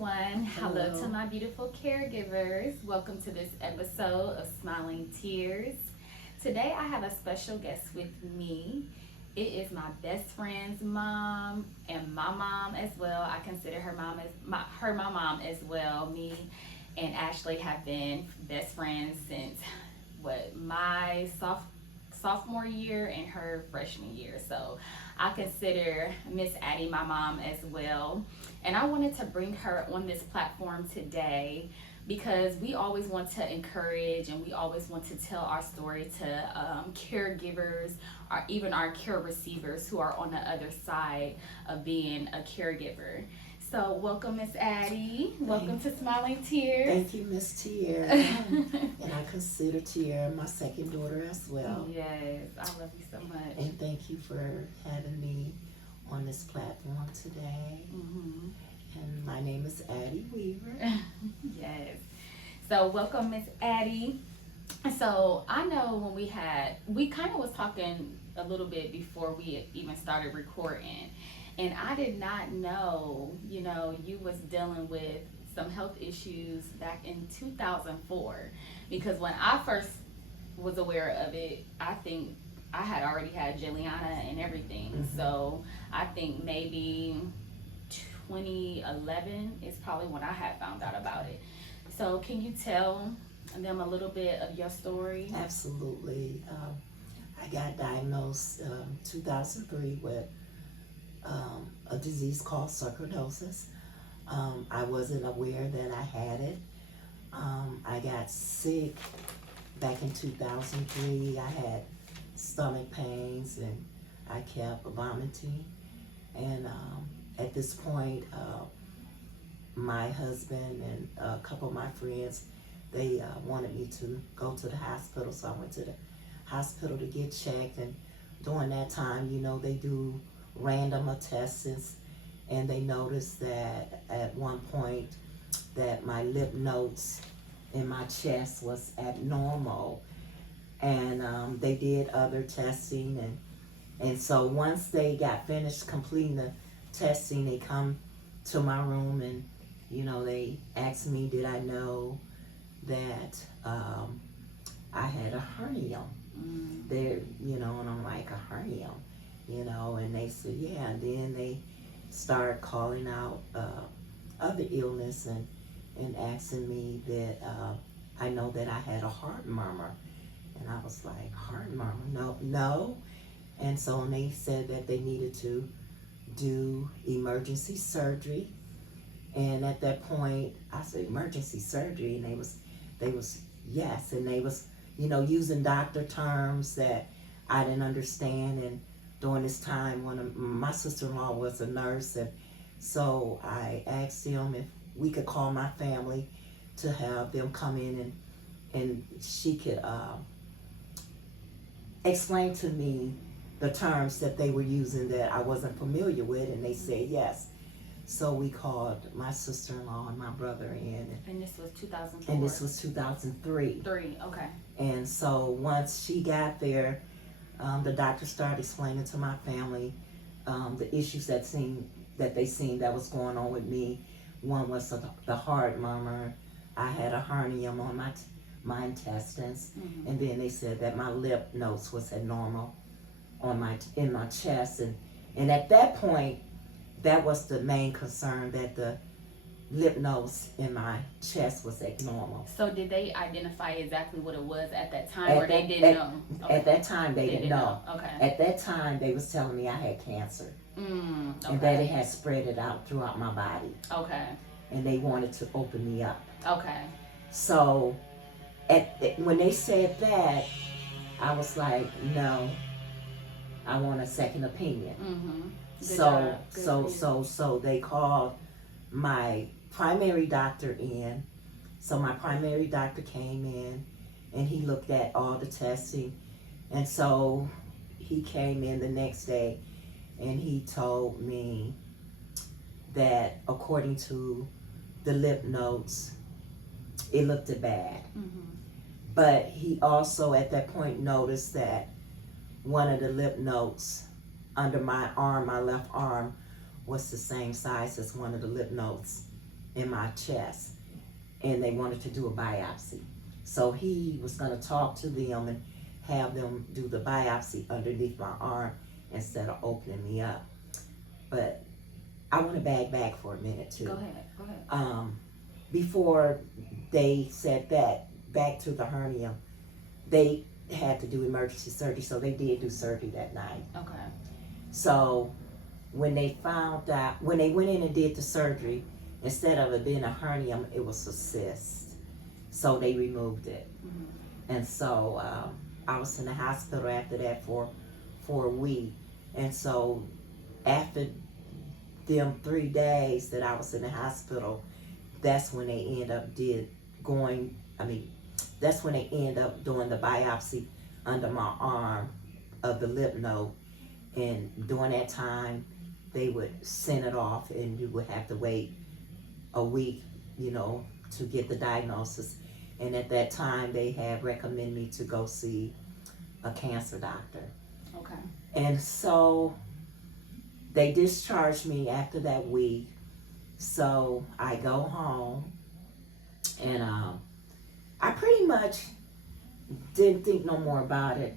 everyone. Hello to Hello. my beautiful caregivers. Welcome to this episode of Smiling Tears. Today I have a special guest with me. It is my best friend's mom and my mom as well. I consider her mom as my mom as well. Me and Ashley have been best friends since my sophomore year and her freshman year. So I consider Miss Addie my mom as well. And I wanted to bring her on this platform today because we always want to encourage and we always want to tell our story to caregivers or even our care receivers who are on the other side of being a caregiver. So, welcome, Miss Addie. Welcome to Smiling Tears. Thank you, Miss Tierra. And I consider Tierra my second daughter as well. Yes, I love you so much. And thank you for having me on this platform today. Mm-hmm. And my name is Addie Weaver. Yes. So, welcome, Miss Addie. So, I know when we kind of was talking a little bit before we even started recording. And I did not know, you was dealing with some health issues back in 2004. Because when I first was aware of it, I think I had already had Juliana and everything. Mhm. So I think maybe 2011 is probably when I had found out about it. So can you tell them a little bit of your story? Absolutely. I got diagnosed 2003 with a disease called sarcoidosis. I wasn't aware that I had it. I got sick back in 2003. I had stomach pains and I kept vomiting. And at this point, my husband and a couple of my friends, they wanted me to go to the hospital. So I went to the hospital to get checked. And during that time, they do random tests, and they noticed that at one point that my lymph nodes in my chest was abnormal, and they did other testing, and so once they got finished completing the testing, they come to my room and they asked me, did I know that I had a hernia there, and I'm like, a hernia, and they said, yeah. And then they started calling out other illness and asking me that I know that I had a heart murmur. And I was like, heart murmur? No. And so they said that they needed to do emergency surgery. And at that point, I said, emergency surgery? And they was yes. And they was, using doctor terms that I didn't understand. And during this time, one of my sister-in-law was a nurse, and so I asked them if we could call my family to have them come in and she could explain to me the terms that they were using that I wasn't familiar with, and they said yes. So we called my sister-in-law and my brother in. And this was 2004? And this was 2003. Okay. And so once she got there, the doctor started explaining to my family the issues that they seen that was going on with me. One was the heart murmur. I had a hernia on my intestines, and then they said that my lymph nodes was abnormal in my chest, and at that point, that was the main concern, that the lymph nodes in my chest was abnormal. So did they identify exactly what it was at that time, or they didn't know? Okay. At that time, they didn't know. Okay. At that time, they was telling me I had cancer, Okay. and that it had spread it out throughout my body, Okay. and they wanted to open me up. Okay. So, when they said that, I was like, no, I want a second opinion. Mm-hmm. So they called my primary doctor in. So my primary doctor came in and he looked at all the testing. And so he came in the next day and he told me that according to the lymph nodes, it looked bad. Mm-hmm. But he also at that point noticed that one of the lymph nodes under my arm, my left arm, was the same size as one of the lymph nodes in my chest, and they wanted to do a biopsy. So he was going to talk to them and have them do the biopsy underneath my arm instead of opening me up. But I want to back for a minute too. Go ahead. Before they said that, back to the hernia, they had to do emergency surgery, so they did do surgery that night. Okay. So when they found out, when they went in and did the surgery, instead of it being a hernia, it was a cyst. So they removed it. Mm-hmm. And so I was in the hospital after that for a week. And so after them 3 days that I was in the hospital, that's when they end up that's when they end up doing the biopsy under my arm of the lymph node. And during that time, they would send it off, and you would have to wait a week, to get the diagnosis. And at that time, they had recommended me to go see a cancer doctor. Okay. And so they discharged me after that week. So I go home, and I pretty much didn't think no more about it.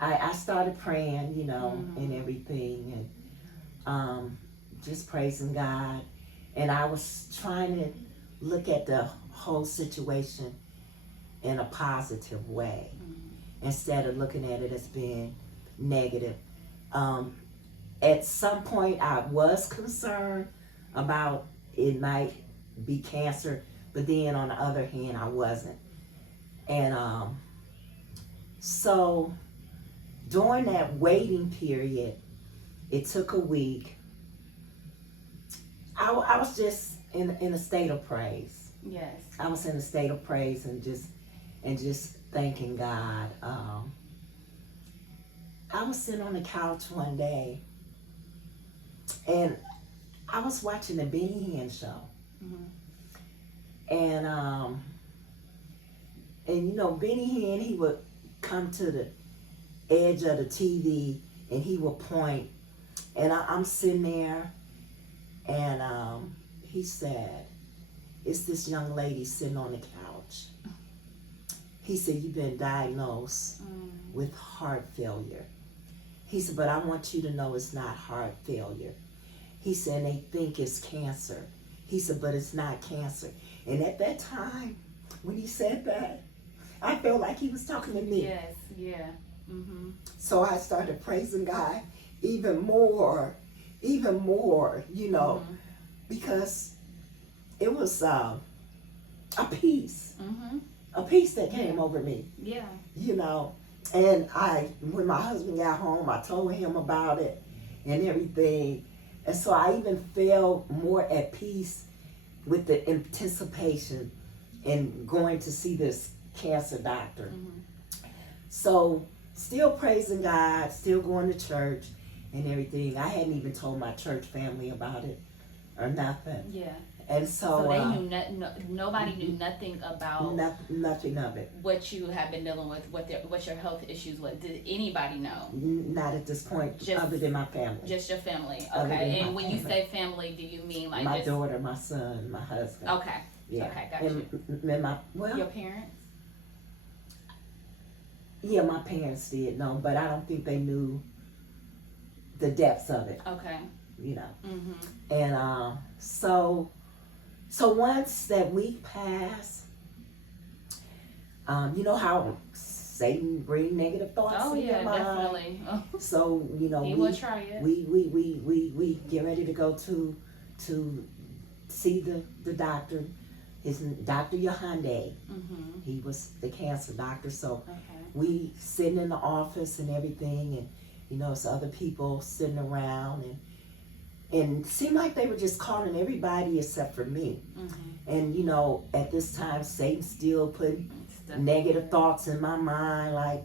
I started praying, and everything, and just praising God. And I was trying to look at the whole situation in a positive way, instead of looking at it as being negative. At some point, I was concerned about it might be cancer, but then on the other hand, I wasn't. And so during that waiting period, it took a week. I was just in a state of praise. Yes. I was in a state of praise and just thanking God. I was sitting on the couch one day, and I was watching the Benny Hinn show. Mm-hmm. And Benny Hinn, he would come to the edge of the TV and he would point, and I'm sitting there, and he said, "It's this young lady sitting on the couch." He said, "You've been diagnosed with heart failure." He said, "But I want you to know it's not heart failure." He said, "They think it's cancer." He said, "But it's not cancer." And at that time, when he said that, I felt like he was talking to me. Yes, yeah. Mm-hmm. So I started praising God even more, Mm-hmm. because it was a peace, Mm-hmm. a peace that came over me, Yeah. And when my husband got home, I told him about it and everything. And so I even felt more at peace with the anticipation and going to see this cancer doctor. Mm-hmm. So still praising God, still going to church and everything. I hadn't even told my church family about it or nothing. Yeah. And So they knew nobody knew nothing about nothing of it. what you have been dealing with, what your health issues was. Did anybody know? Not at this point, Just- other than my family. Just your family. Other than Okay. my And when you family. say family, do you mean like My just daughter, my son, my husband. Okay. Yeah. Okay, got you. And Your parents? yeah, my parents did know, but I don't think they knew the depths of it, Okay. Mm-hmm. And so once that week passed, you know how Satan bring negative thoughts Oh in yeah, your mind. definitely. So He will try it. we get ready to go to see the doctor. His Dr. Yohande. Mm-hmm. He was the cancer doctor. So Okay. we sitting in the office and everything, and it's other people sitting around, and it seemed like they were just calling everybody except for me. Mm-hmm. And at this time, Satan still put negative thoughts in my mind, like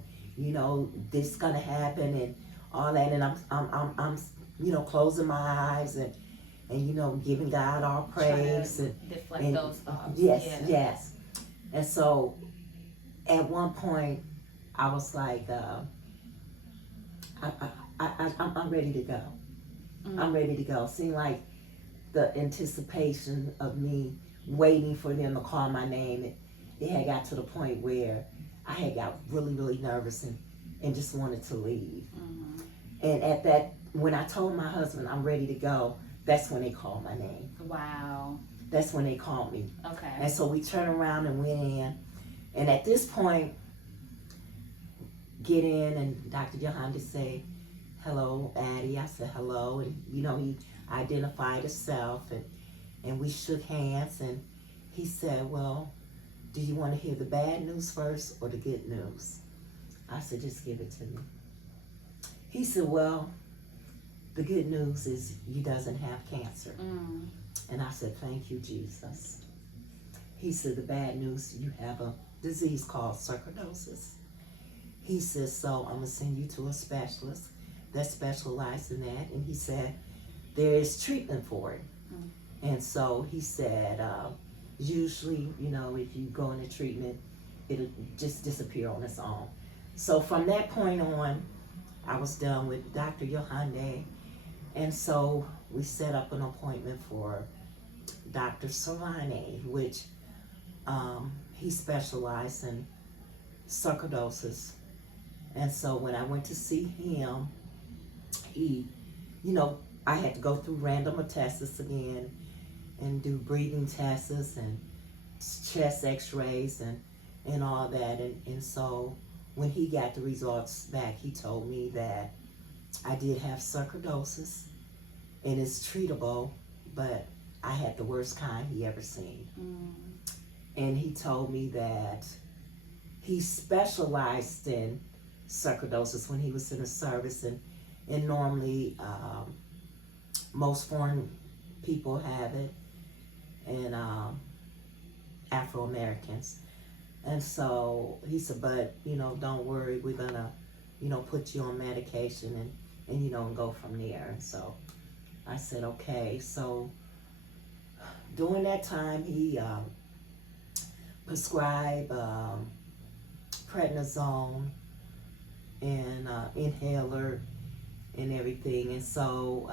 this gonna happen and all that, and I'm closing my eyes and giving God all praise and deflect those thoughts. yes, yes. And so at one point I was like, I'm ready to go. Mm-hmm. I'm ready to go. Seemed like the anticipation of me waiting for them to call my name, it had got to the point where I had got really, really nervous and just wanted to leave. Mm-hmm. And at that, when I told my husband I'm ready to go, that's when they called my name. Wow. That's when they called me. Okay. And so we turned around and went in. And at this point, get in and Dr. Yohanda say, hello, Addie. I said, hello. And, he identified himself and we shook hands. And he said, well, do you want to hear the bad news first or the good news? I said, just give it to me. He said, well, the good news is you doesn't have cancer. Mm. And I said, thank you, Jesus. He said, the bad news, you have a disease called sarcoidosis. He said, so I'm going to send you to a specialist that specializes in that. And he said, there is treatment for it. Mm. And so he said, usually, if you go into treatment, it'll just disappear on its own. So from that point on, I was done with Dr. Yohanda. And so we set up an appointment for Dr. Serrane, which he specialized in sarcoidosis. And so when I went to see him, he, I had to go through random tests again and do breathing tests and chest x-rays and all that. And so when he got the results back, he told me that I did have sarcoidosis and it's treatable, but I had the worst kind he ever seen. Mm. And he told me that he specialized in sarcoidosis when he was in the service, and normally most foreign people have it, and Afro-Americans. And so he said, but, don't worry, we're gonna, put you on medication and go from there. And so I said, okay. So during that time, he prescribed prednisone and inhaler and everything. And so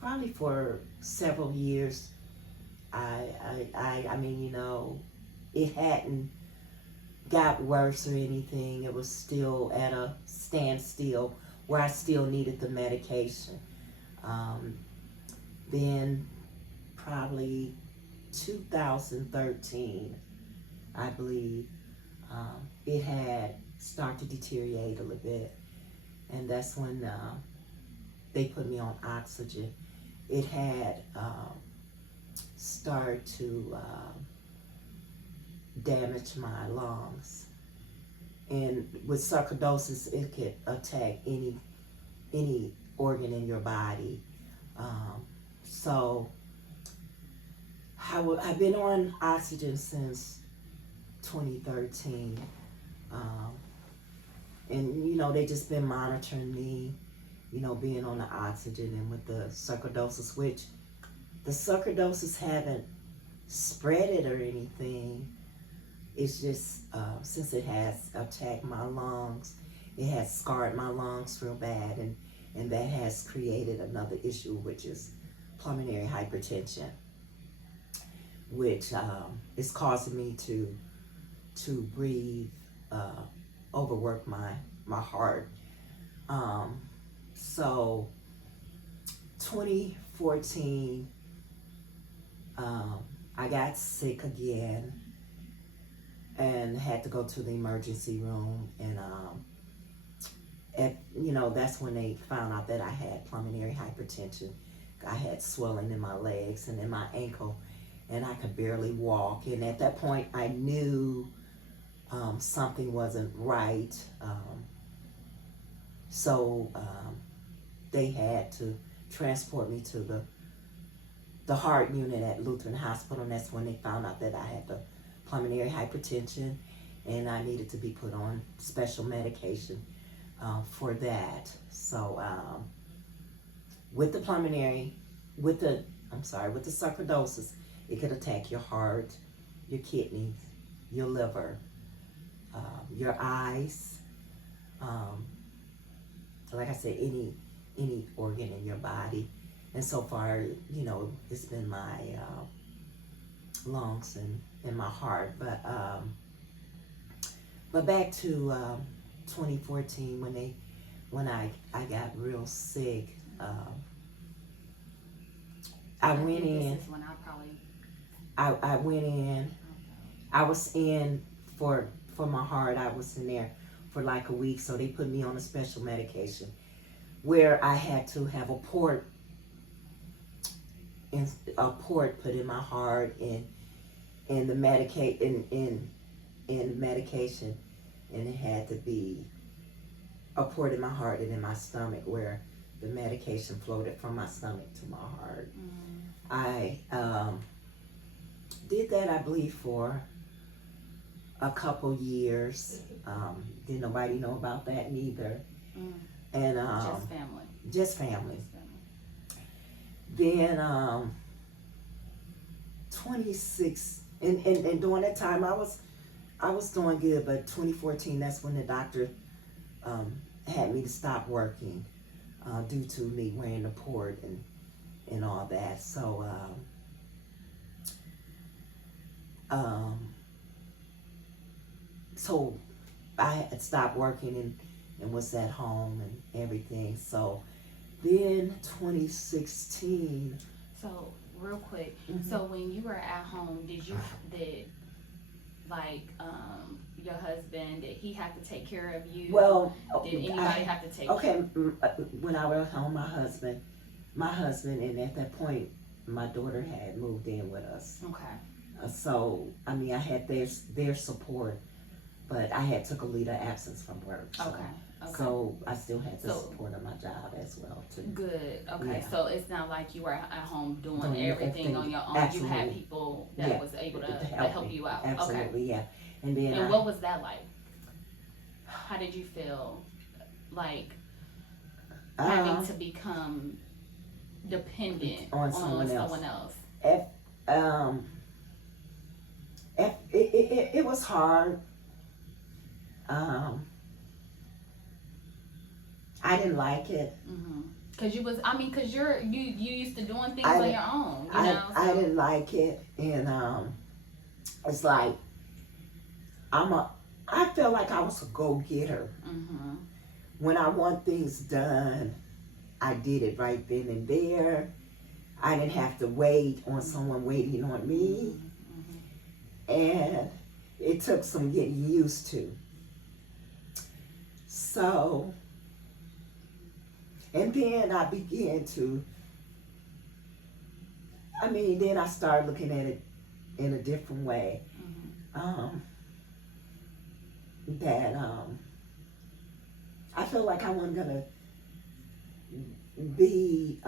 probably for several years, I mean, it hadn't got worse or anything. It was still at a standstill where I still needed the medication. Then probably 2013, I believe, it had started to deteriorate a little bit. And that's when they put me on oxygen. It had started to damage my lungs. And with sarcoidosis, it could attack any organ in your body. So I've been on oxygen since 2013. And they just been monitoring me, being on the oxygen and with the sarcoidosis, which the sarcoidosis haven't spread it or anything. It's just since it has attacked my lungs, it has scarred my lungs real bad, and that has created another issue, which is pulmonary hypertension, which is causing me to breathe, overwork my heart. So 2014, I got sick again and had to go to the emergency room, and that's when they found out that I had pulmonary hypertension. I had swelling in my legs and in my ankle, and I could barely walk. And at that point, I knew something wasn't right. So they had to transport me to the heart unit at Lutheran Hospital, and that's when they found out that I had the pulmonary hypertension, and I needed to be put on special medication for that. So with the sarcoidosis, it could attack your heart, your kidneys, your liver, your eyes, like I said, any organ in your body. and so far, it's been my lungs and my heart. But back to 2014 when I got real sick. I went think in. This is when I probably. I went in. I was in for my heart. I was in there for like a week, so they put me on a special medication where I had to have a port put in my heart and the medication, and it had to be a port in my heart and in my stomach where the medication floated from my stomach to my heart. I did that, I believe, for a couple years. Didn't nobody know about that neither. And Just family. just family. Just family. Then 26 and during that time I was doing good, but 2014, that's when the doctor had me to stop working due to me wearing the port and all that. So so I had stopped working and was at home and everything. So then 2016. So real quick, Mhm. so when you were at home, did your husband, did he have to take care of you? Well, Did anybody have to take okay, when I was home, my husband, and at that point, my daughter had moved in with us. Okay. So, I mean, I had their support, but I had took a leave of absence from work. So, Okay. So I still had the So- support of my job as well too. Good. Okay. Yeah. So it's not like you were at home doing Doing everything on your own. absolutely. You had people that Yeah. was able to To help me. you out. Absolutely, yeah. And then Okay. And what was that like? How did you feel like having to become dependent on someone else. else? It was hard. I didn't like it. Cause you used to doing things I on didn't- your own. I didn't like it, and it's like I felt like I was a go-getter. When I want things done, I did it right then and there. I didn't have to wait on someone waiting on me, and it took some getting used to. So, and then I began to, then I started looking at it in a different way. That I feel like I wasn't gonna be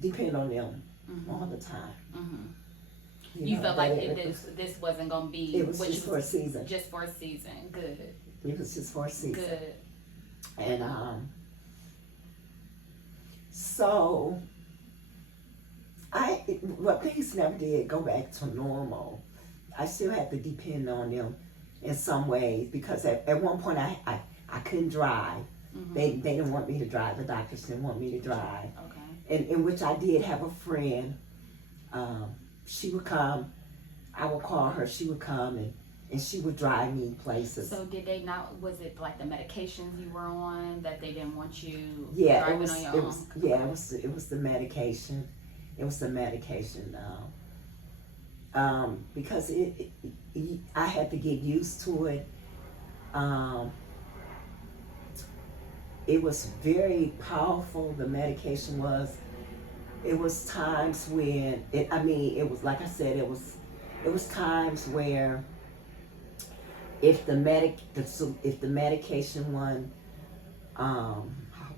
depend on them all the time. You know, felt that like this wasn't gonna be. it was just for a season. Just for a season. Good. It was just for a season. Good. And so things never did go back to normal. I still had to depend on them in some ways because at one point I couldn't drive. They didn't want me to drive. The doctors didn't want me to drive. Okay. And in which I did have a friend. She would come. I would call her. She would come and she would drive me places. So did they not? Was it like the medications you were on that they didn't want you Yeah, driving on your own? It was the medication. It was the medication. Because I had to get used to it. It was very powerful. The medication was. It was times when it was like I said. It was times where if the medication one, how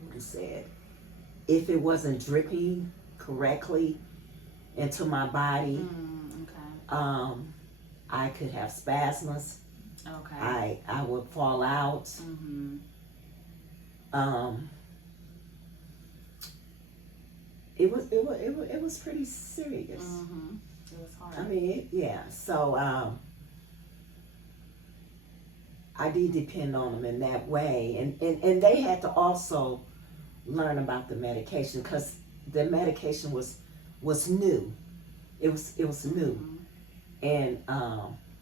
would I say it? If it wasn't dripping correctly into my body, Okay. I could have spasms. Okay. I would fall out. It was pretty serious. It was hard. So I did depend on them in that way, and they had to also learn about the medication because the medication was new. It was new, and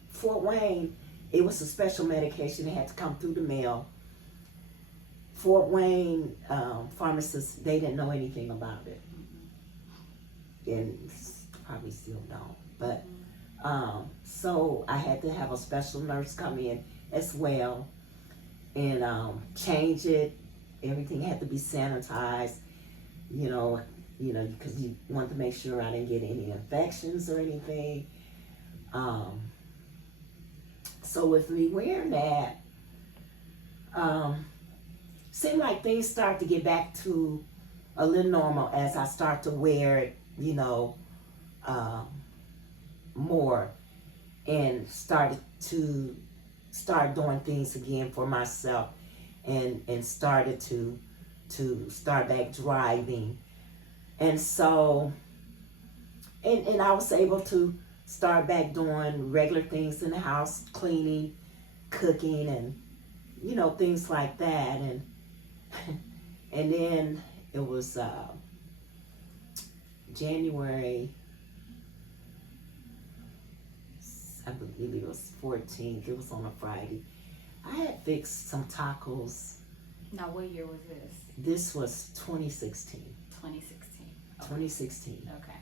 Fort Wayne, it was a special medication. It had to come through the mail. Fort Wayne pharmacists, they didn't know anything about it, and probably still don't. But so I had to have a special nurse come in as well and change it. Everything had to be sanitized, because you want to make sure I didn't get any infections or anything. So with me wearing that, seemed like things start to get back to a little normal as I start to wear it, more, and start doing things again for myself, and started to start back driving, and so and I was able to start back doing regular things in the house, cleaning, cooking, and things like that, and and then it was January, I believe it was 14th. It was on a Friday. I had fixed some tacos. Now, what year was this? This was 2016. 2016. Okay. 2016. Okay.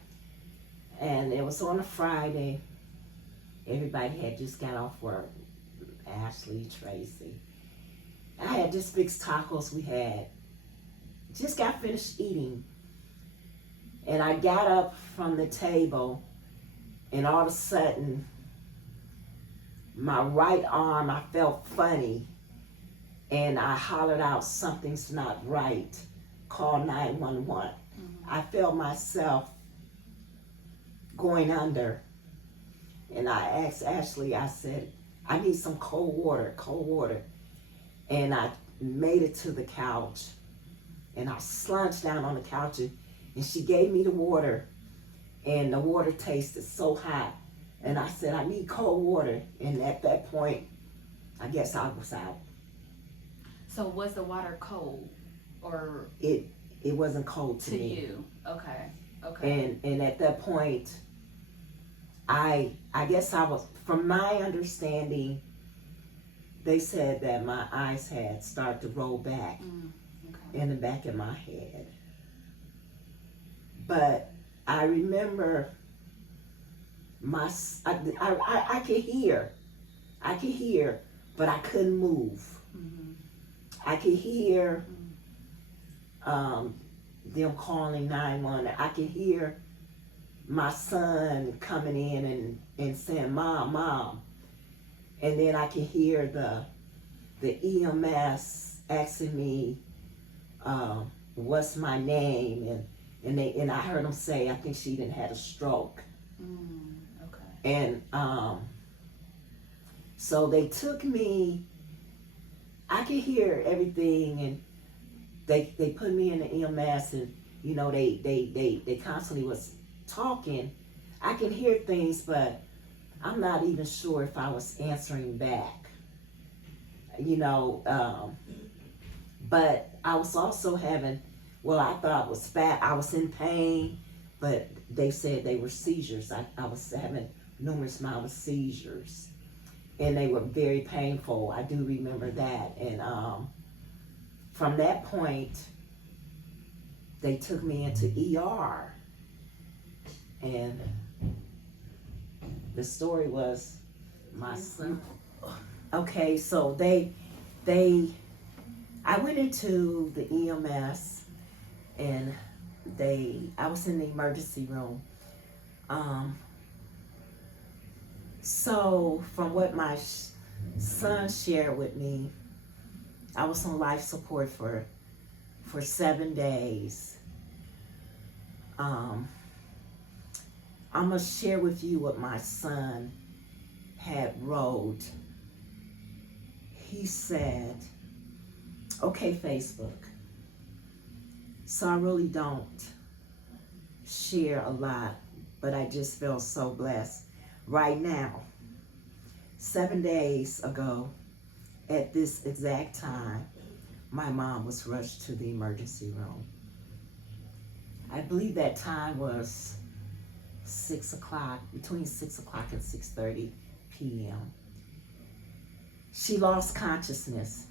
And it was on a Friday. Everybody had just got off work. Ashley, Tracy. I had just fixed tacos. We had just got finished eating. And I got up from the table, and all of a sudden, my right arm, I felt funny, and I hollered out, "Something's not right. Call 911." I felt myself going under, and I asked Ashley, I said, "I need some cold water. And I made it to the couch, and I slumped down on the couch, and she gave me the water, and the water tasted so hot. And I said, "I need cold water." And at that point, I guess I was out. So was the water cold, or It wasn't cold to me. you? Okay. And at that point, I guess I was, from my understanding, they said that my eyes had started to roll back Okay. in the back of my head. But I remember I could hear, but I couldn't move. I could hear them calling 911. I could hear my son coming in and saying, "Mom." And then I could hear the EMS asking me what's my name, and I heard them say, "I think she didn't had a stroke." Okay. And so they took me. I could hear everything, and they put me in the EMS, and they constantly was talking. I can hear things, but I'm not even sure if I was answering back. But I was also having, I thought it was fat. I was in pain, but they said they were seizures. I was having numerous amount of seizures, and they were very painful. I do remember that. And from that point, they took me into ER, and the story was my son. Okay, so I went into the EMS, and I was in the emergency room. So from what my son shared with me, I was on life support for 7 days. I'm gonna share with you what my son had wrote. He said, "Okay, Facebook. So I really don't share a lot, but I just feel so blessed. Right now, 7 days ago, at this exact time, my mom was rushed to the emergency room. I believe that time was 6 o'clock, between 6 o'clock and 6:30 p.m. She lost consciousness.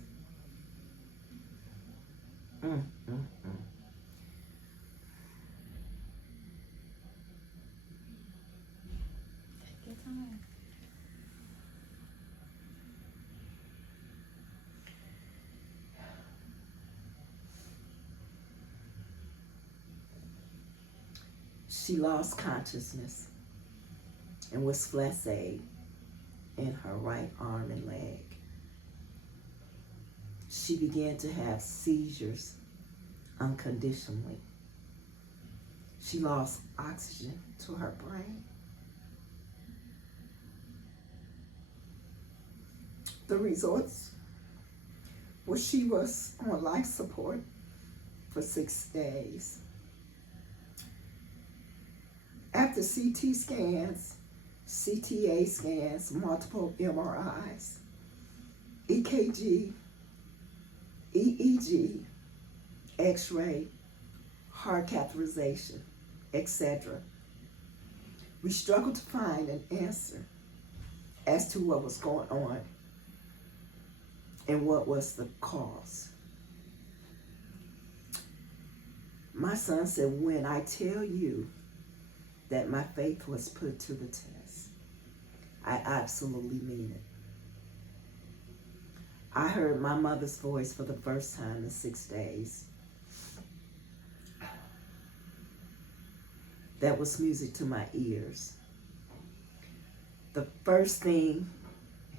Mm, mm, mm. Take your time. She lost consciousness and was flaccid in her right arm and leg. She began to have seizures unconditionally. She lost oxygen to her brain. The results was she was on life support for 6 days. After CT scans, CTA scans, multiple MRIs, EKG, EEG, X-ray, heart catheterization, etc., we struggled to find an answer as to what was going on and what was the cause. My son said, when I tell you that my faith was put to the test, I absolutely mean it. I heard my mother's voice for the first time in 6 days. That was music to my ears. The first thing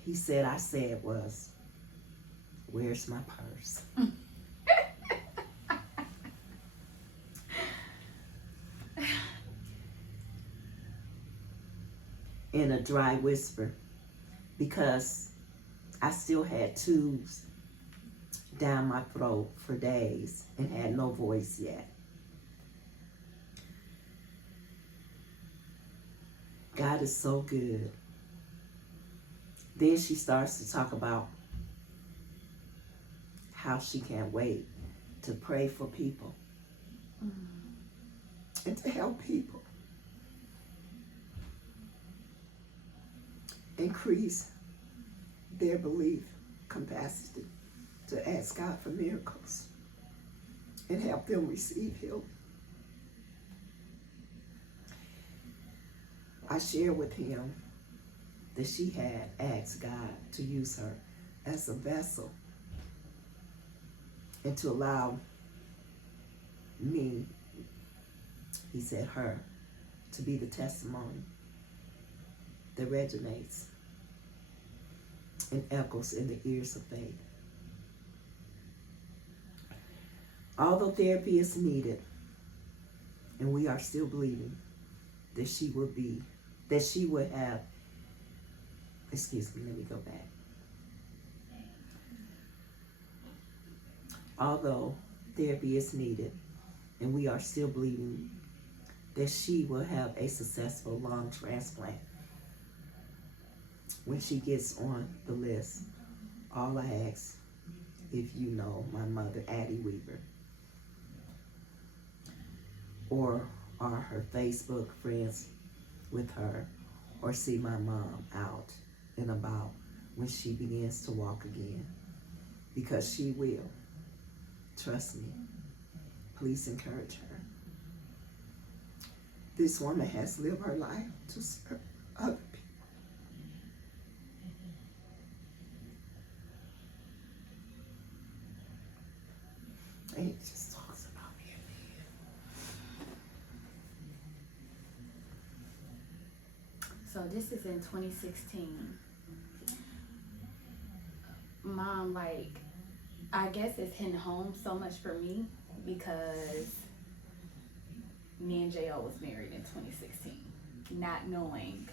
he said I said was, "Where's my purse?" In a dry whisper, because I still had tubes down my throat for days and had no voice yet. God is so good. Then she starts to talk about how she can't wait to pray for people and to help people. Increase their belief capacity to ask God for miracles and help them receive healing. I shared with him that she had asked God to use her as a vessel and to allow me, he said her, to be the testimony that resonates and echoes in the ears of faith. Although therapy is needed, and we are still believing that she would have, excuse me, let me go back. Although therapy is needed, and we are still believing that she will have a successful lung transplant when she gets on the list. All I ask, if you know my mother, Addie Weaver, or are her Facebook friends with her, or see my mom out and about when she begins to walk again, because she will. Trust me. Please encourage her. This woman has lived her life to serve other people. And he just talks about me. So this is in 2016. Mom, I guess it's hitting home so much for me because me and J.O. was married in 2016, not knowing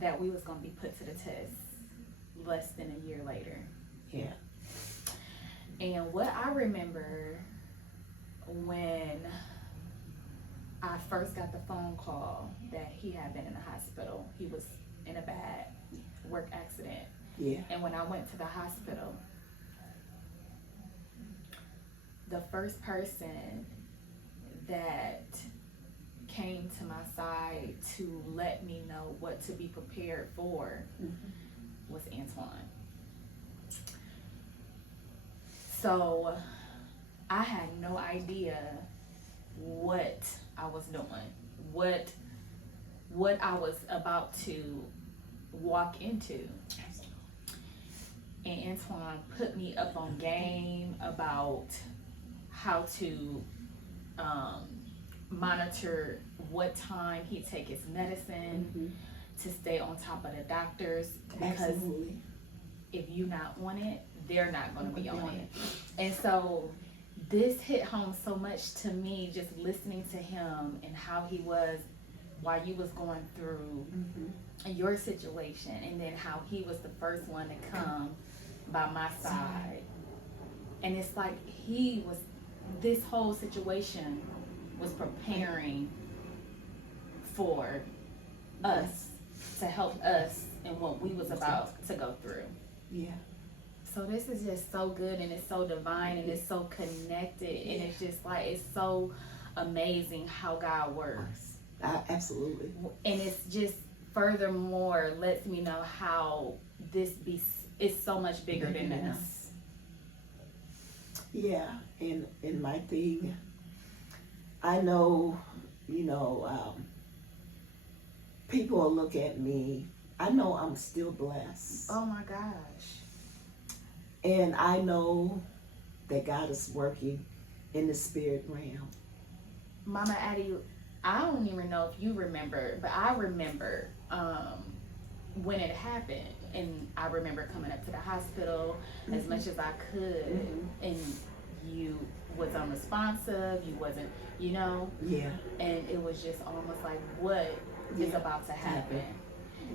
that we was going to be put to the test less than a year later. Yeah. And what I remember when I first got the phone call that he had been in the hospital, he was in a bad work accident. Yeah. And when I went to the hospital, the first person that came to my side to let me know what to be prepared for was Antoine. So I had no idea what I was doing, what I was about to walk into. And Antoine put me up on game about how to monitor what time he take his medicine, to stay on top of the doctors, because Absolutely. if you not on it, they're not going to be on it. And so this hit home so much to me, just listening to him and how he was while you was going through your situation, and then how he was the first one to come by my side. And it's like this whole situation was preparing for us, to help us in what we was about to go through. Yeah. So this is just so good, and it's so divine, and it's so connected, and it's just like, it's so amazing how God works. Absolutely. And it's just furthermore lets me know how this is so much bigger than us. Yeah, and my thing, I know, people will look at me. I know I'm still blessed. Oh my gosh. And I know that God is working in the spirit realm. Mama Addie, I don't even know if you remember, but I remember when it happened. And I remember coming up to the hospital as much as I could. And you was unresponsive, you wasn't, Yeah. and it was just almost like, what is about to happen?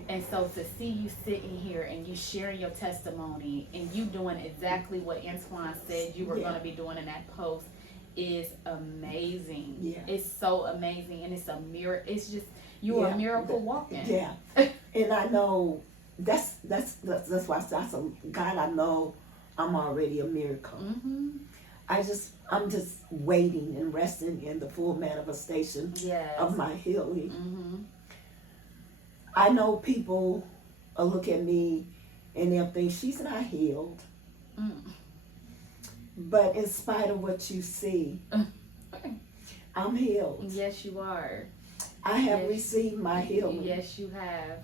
And so to see you sitting here and you sharing your testimony and you doing exactly what Antoine said you were going to be doing in that post is amazing. Yeah. It's so amazing, and it's a mirror. It's just, you're a miracle walking. Yeah. And I know that's why I said, God, I know I'm already a miracle. I'm just waiting and resting in the full manifestation of my healing. I know people will look at me and they'll think she's not healed. But in spite of what you see, I'm healed. Yes, you are. I have received my healing. Yes, you have.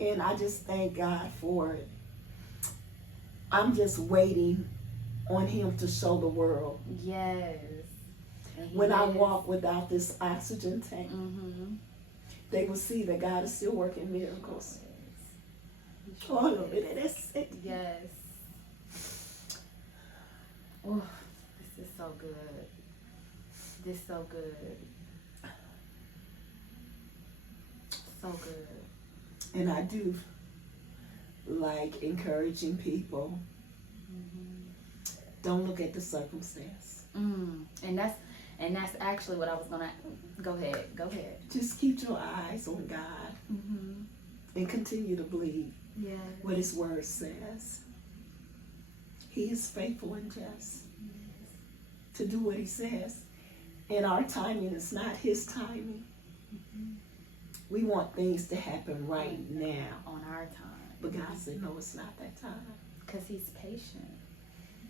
And I just thank God for it. I'm just waiting on Him to show the world. Yes. When I walk without this oxygen tank, they will see that God is still working miracles. All of it. That's it. Yes. Oh, this is so good. This is so good. So good. And I do like encouraging people. Don't look at the circumstance. And that's actually what I was gonna. Go ahead. Just keep your eyes on God and continue to believe what His Word says. He is faithful and just to do what He says. And our timing is not His timing. We want things to happen right now. On our time. But God said, no, it's not that time. Because He's patient.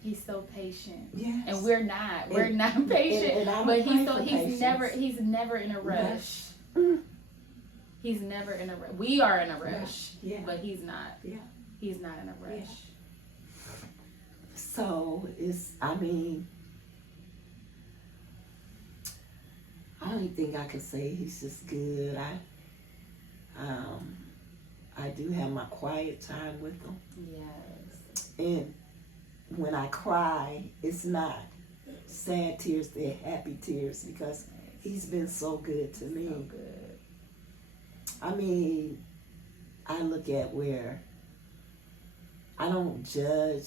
He's so patient. Yes. And we're not. We're not patient. But he's never in a rush. He's never in a rush. We are in a rush. Yeah. But He's not. Yeah. He's not in a rush. Yeah. So I only thing I can say, He's just good. I do have my quiet time with Him. Yes. And when I cry, it's not sad tears, they're happy tears, because He's been so good to me. So good. I look at where I don't judge,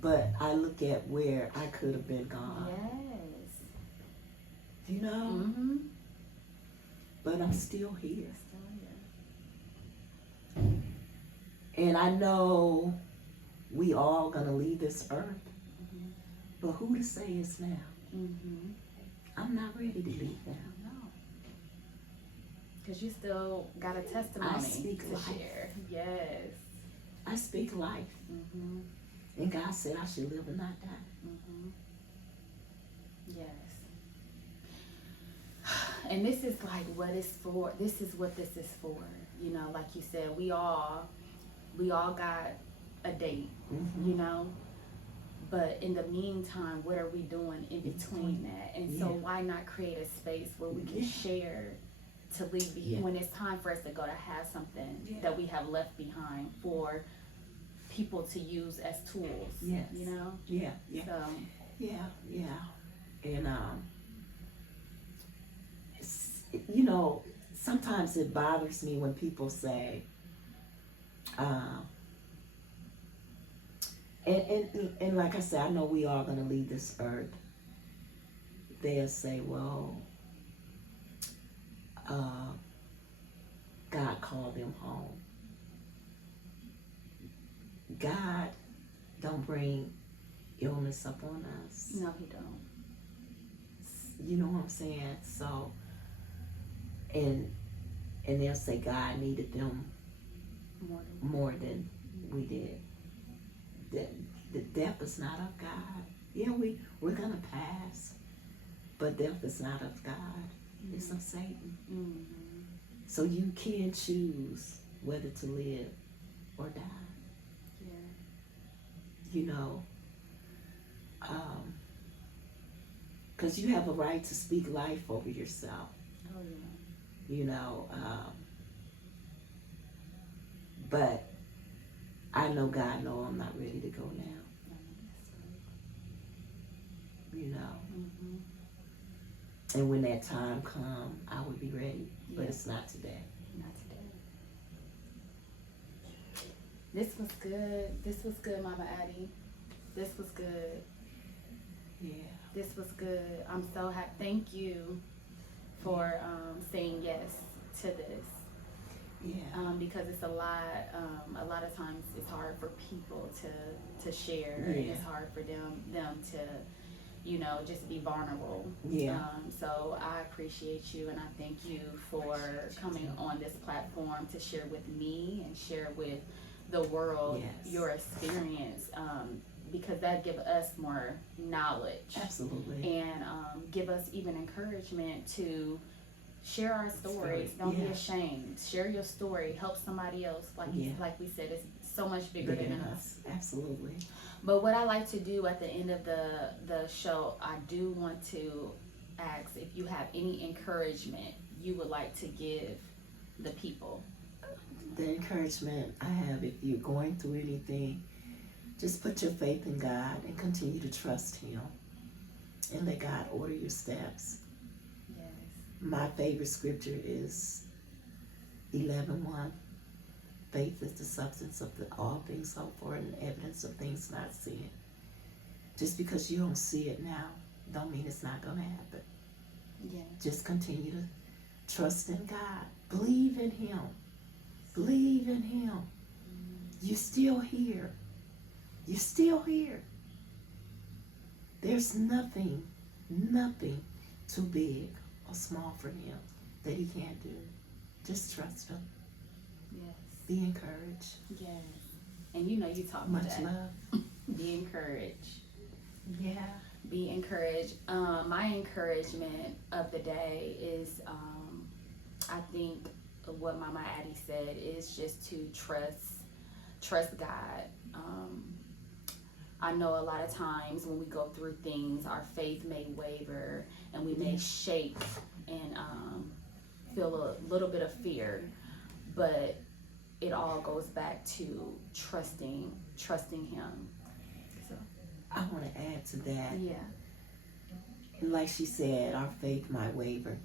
but I look at where I could have been gone. Yes. But I'm still here. And I know we all gonna leave this earth, but who to say is now? Mm-hmm. I'm not ready to leave now. No. Because you still got a testimony I speak to life. share. Yes. I speak life. Mm-hmm. And God said I should live and not die. Mm-hmm. Yes. And this is like what it's for. This is what this is for. You know, like you said, we all got a date, you know. But in the meantime, what are we doing in between that? And so why not create a space where we can share to leave when it's time for us to go, to have something that we have left behind for people to use as tools. Yes. You know? Yeah, yeah. So And you know, sometimes it bothers me when people say, and like I said, I know we are gonna leave this earth. They'll say, well, God called them home. God don't bring illness up on us. no, he don't. You know what I'm saying? So, and they'll say God needed them more than we did. The death is not of God. Yeah, we're gonna pass, but death is not of God. Mm-hmm. It's of Satan. Mm-hmm. So you can choose whether to live or die. Yeah. You know, because you have a right to speak life over yourself. Oh yeah. You know, but I know God know I'm not ready to go now. You know, Mm-hmm. and when that time comes, I will be ready, but it's not today. Not today. This was good. This was good, Mama Addie. This was good. Yeah. This was good. I'm so happy. Thank you for saying yes to this. Yeah. Because it's a lot of times it's hard for people to share. Yeah. And it's hard for them to, you know, just be vulnerable. Yeah. So I appreciate you and I thank you for coming on this platform to share with me and share with the world your experience, because that give us more knowledge. Absolutely. And give us even encouragement to share our stories. Don't be ashamed. Share your story. Help somebody else. Like we said, it's so much bigger than us. Absolutely. But what I like to do at the end of the show, I do want to ask if you have any encouragement you would like to give the people. The encouragement I have, if you're going through anything, just put your faith in God and continue to trust Him and let God order your steps. Yes. My favorite scripture is 11:1. Faith is the substance of all things hoped for and the evidence of things not seen. Just because you don't see it now, don't mean it's not going to happen. Yeah. Just continue to trust in God. Believe in Him. Believe in Him. You're still here. You're still here. There's nothing too big or small for Him that He can't do. Just trust Him. Yes. Be encouraged. Yes. And you know you talk Much that. love. Be encouraged. Yeah. Be encouraged. My encouragement of the day is, I think what Mama Addie said is just to trust God. I know a lot of times when we go through things, our faith may waver and we may shake and feel a little bit of fear, but it all goes back to trusting Him. So I want to add to that. yeah. And like she said, our faith might waver.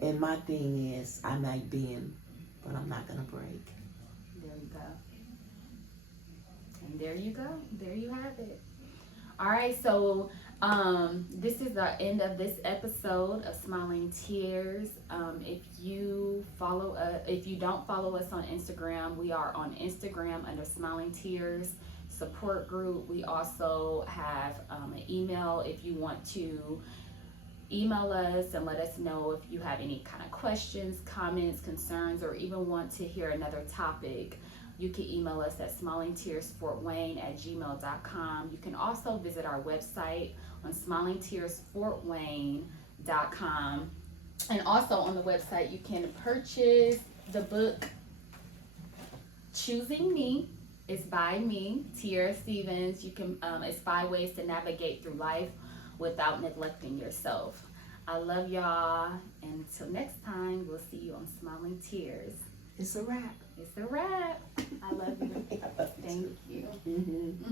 And my thing is, I might bend, but I'm not going to break. There you go. And there you go. There you have it. All right, so This is the end of this episode of Smiling Tears. If you don't follow us on Instagram, we are on Instagram under Smiling Tears Support Group. We also have an email if you want to email us and let us know if you have any kind of questions, comments, concerns, or even want to hear another topic. You can email us at smilingtearsfortwayne@gmail.com. You can also visit our website on smilingtearsfortwayne.com. And also on the website, you can purchase the book Choosing Me. It's by me, Tiara Stevens. You can. It's 5 ways to navigate through life without neglecting yourself. I love y'all. And until next time, we'll see you on Smiling Tears. It's a wrap. It's a wrap. I love you. Thank you. Mm-hmm.